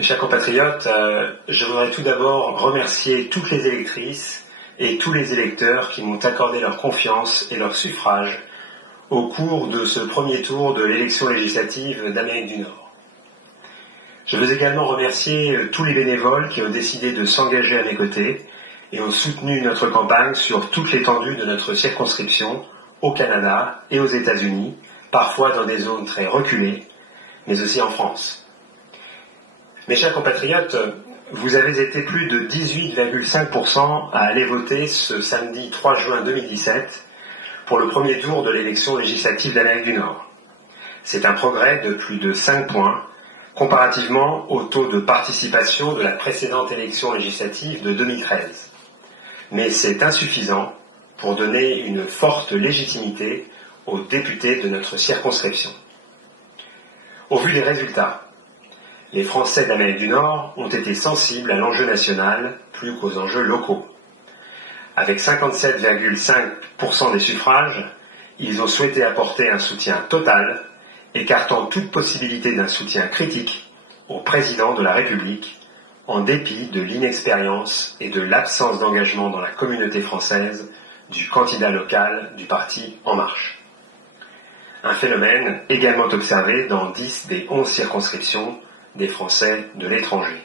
Mes chers compatriotes, je voudrais tout d'abord remercier toutes les électrices et tous les électeurs qui m'ont accordé leur confiance et leur suffrage au cours de ce premier tour de l'élection législative d'Amérique du Nord. Je veux également remercier tous les bénévoles qui ont décidé de s'engager à mes côtés et ont soutenu notre campagne sur toute l'étendue de notre circonscription, au Canada et aux États-Unis, parfois dans des zones très reculées, mais aussi en France. Mes chers compatriotes, vous avez été plus de 18,5% à aller voter ce samedi 3 juin 2017 pour le premier tour de l'élection législative d'Amérique du Nord. C'est un progrès de plus de 5 points comparativement au taux de participation de la précédente élection législative de 2013. Mais c'est insuffisant pour donner une forte légitimité aux députés de notre circonscription. Au vu des résultats, les Français d'Amérique du Nord ont été sensibles à l'enjeu national plus qu'aux enjeux locaux. Avec 57,5% des suffrages, ils ont souhaité apporter un soutien total, écartant toute possibilité d'un soutien critique au président de la République, en dépit de l'inexpérience et de l'absence d'engagement dans la communauté française du candidat local du parti En Marche. Un phénomène également observé dans 10 des 11 circonscriptions des Français de l'étranger.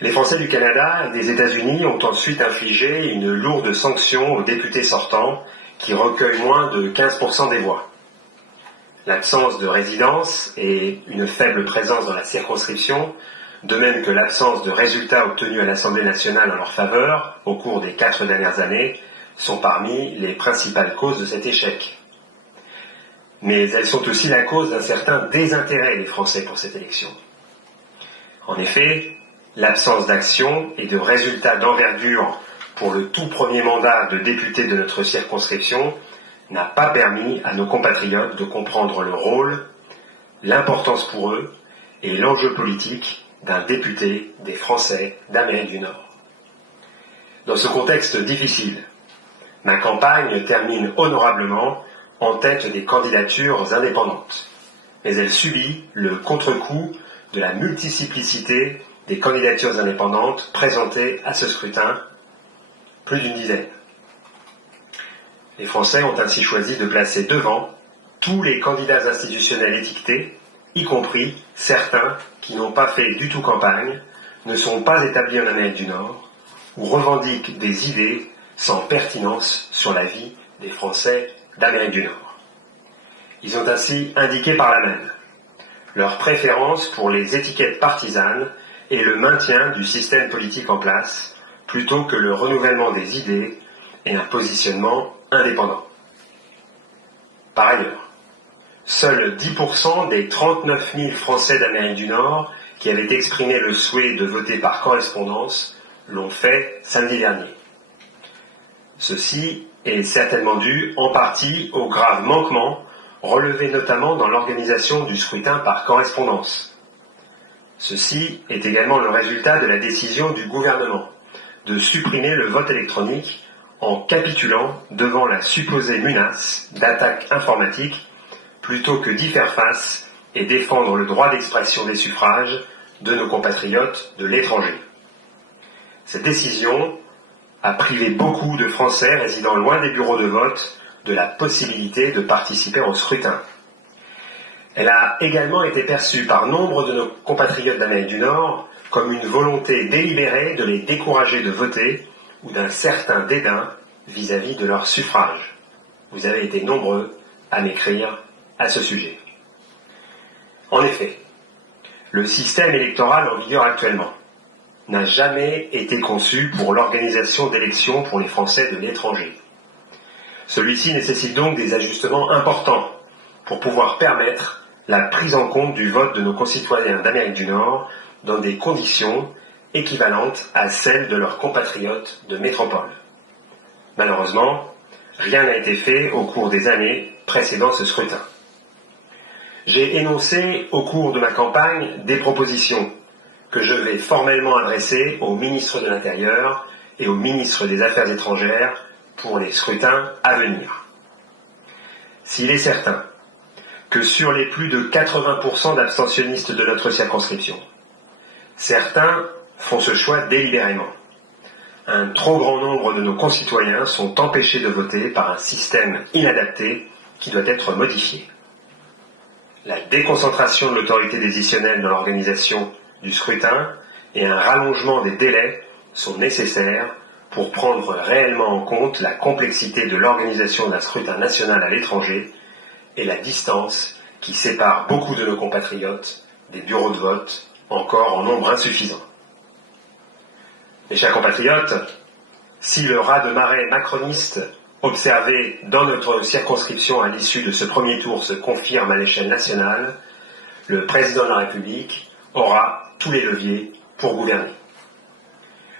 Les Français du Canada et des États-Unis ont ensuite infligé une lourde sanction aux députés sortants qui recueillent moins de 15% des voix. L'absence de résidence et une faible présence dans la circonscription, de même que l'absence de résultats obtenus à l'Assemblée nationale en leur faveur au cours des 4 dernières années, sont parmi les principales causes de cet échec. Mais elles sont aussi la cause d'un certain désintérêt des Français pour cette élection. En effet, l'absence d'action et de résultats d'envergure pour le tout premier mandat de député de notre circonscription n'a pas permis à nos compatriotes de comprendre le rôle, l'importance pour eux et l'enjeu politique d'un député des Français d'Amérique du Nord. Dans ce contexte difficile, ma campagne termine honorablement en tête des candidatures indépendantes, mais elle subit le contre-coup de la multiplicité des candidatures indépendantes présentées à ce scrutin, plus d'une dizaine. Les Français ont ainsi choisi de placer devant tous les candidats institutionnels étiquetés, y compris certains qui n'ont pas fait du tout campagne, ne sont pas établis en Amérique du Nord, ou revendiquent des idées sans pertinence sur la vie des Français d'Amérique du Nord. Ils ont ainsi indiqué par là même leur préférence pour les étiquettes partisanes et le maintien du système politique en place, plutôt que le renouvellement des idées et un positionnement indépendant. Par ailleurs, seuls 10% des 39 000 Français d'Amérique du Nord qui avaient exprimé le souhait de voter par correspondance l'ont fait samedi dernier. Ceci est certainement dû en partie aux graves manquements relevés notamment dans l'organisation du scrutin par correspondance. Ceci est également le résultat de la décision du gouvernement de supprimer le vote électronique en capitulant devant la supposée menace d'attaque informatique plutôt que d'y faire face et défendre le droit d'expression des suffrages de nos compatriotes de l'étranger. Cette décision a privé beaucoup de Français résidant loin des bureaux de vote de la possibilité de participer au scrutin. Elle a également été perçue par nombre de nos compatriotes d'Amérique du Nord comme une volonté délibérée de les décourager de voter ou d'un certain dédain vis-à-vis de leur suffrage. Vous avez été nombreux à m'écrire à ce sujet. En effet, le système électoral en vigueur actuellement n'a jamais été conçu pour l'organisation d'élections pour les Français de l'étranger. Celui-ci nécessite donc des ajustements importants pour pouvoir permettre la prise en compte du vote de nos concitoyens d'Amérique du Nord dans des conditions équivalentes à celles de leurs compatriotes de métropole. Malheureusement, rien n'a été fait au cours des années précédant ce scrutin. J'ai énoncé au cours de ma campagne des propositions que je vais formellement adresser au ministre de l'Intérieur et au ministre des Affaires étrangères pour les scrutins à venir. S'il est certain que sur les plus de 80% d'abstentionnistes de notre circonscription. Certains font ce choix délibérément. Un trop grand nombre de nos concitoyens sont empêchés de voter par un système inadapté qui doit être modifié. La déconcentration de l'autorité décisionnelle dans l'organisation du scrutin et un rallongement des délais sont nécessaires pour prendre réellement en compte la complexité de l'organisation d'un scrutin national à l'étranger et la distance qui sépare beaucoup de nos compatriotes des bureaux de vote encore en nombre insuffisant. Mes chers compatriotes, si le raz-de-marée macroniste observé dans notre circonscription à l'issue de ce premier tour se confirme à l'échelle nationale, le président de la République aura tous les leviers pour gouverner.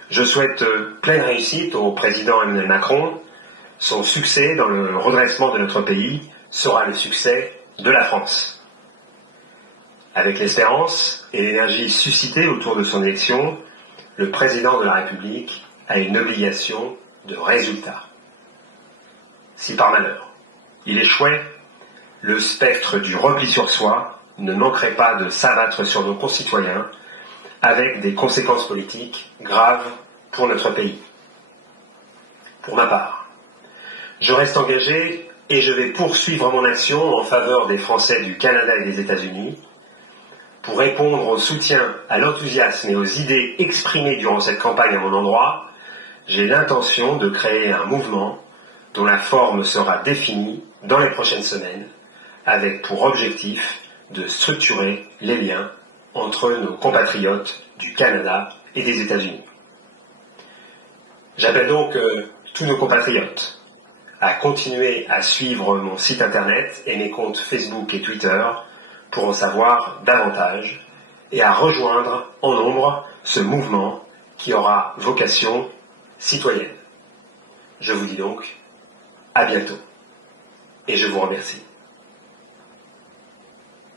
Je souhaite pleine réussite au président Emmanuel Macron. Son succès dans le redressement de notre pays sera le succès de la France. Avec l'espérance et l'énergie suscitée autour de son élection, le président de la République a une obligation de résultat. Si par malheur il échouait, le spectre du repli sur soi ne manquerait pas de s'abattre sur nos concitoyens avec des conséquences politiques graves pour notre pays. Pour ma part, je reste engagé et je vais poursuivre mon action en faveur des Français du Canada et des États-Unis pour répondre au soutien, à l'enthousiasme et aux idées exprimées durant cette campagne à mon endroit. J'ai l'intention de créer un mouvement dont la forme sera définie dans les prochaines semaines, avec pour objectif de structurer les liens entre nos compatriotes du Canada et des États-Unis. J'appelle donc tous nos compatriotes à continuer à suivre mon site internet et mes comptes Facebook et Twitter pour en savoir davantage et à rejoindre en nombre ce mouvement qui aura vocation citoyenne. Je vous dis donc à bientôt et je vous remercie.